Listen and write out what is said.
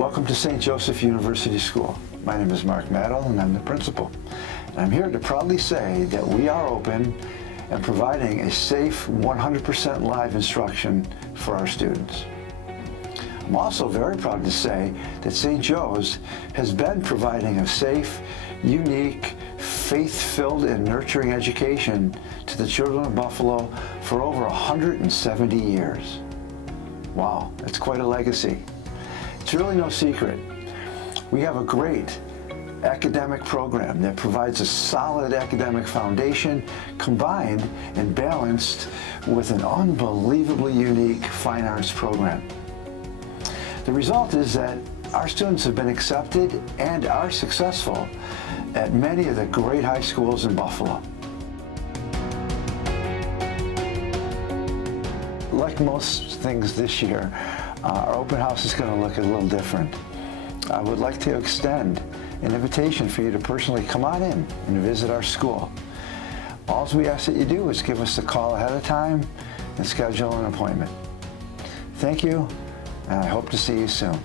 Welcome to St. Joseph University School. My name is Mark Mattle and I'm the principal. And I'm here to proudly say that we are open and providing a safe 100% live instruction for our students. I'm also very proud to say that St. Joe's has been providing a safe, unique, faith-filled and nurturing education to the children of Buffalo for over 170 years. Wow, that's quite a legacy. It's really no secret. We have a great academic program that provides a solid academic foundation combined and balanced with an unbelievably unique fine arts program. The result is that our students have been accepted and are successful at many of the great high schools in Buffalo. Like most things this year, our open house is going to look a little different. I would like to extend an invitation for you to personally come on in and visit our school. All we ask that you do is give us a call ahead of time and schedule an appointment. Thank you, and I hope to see you soon.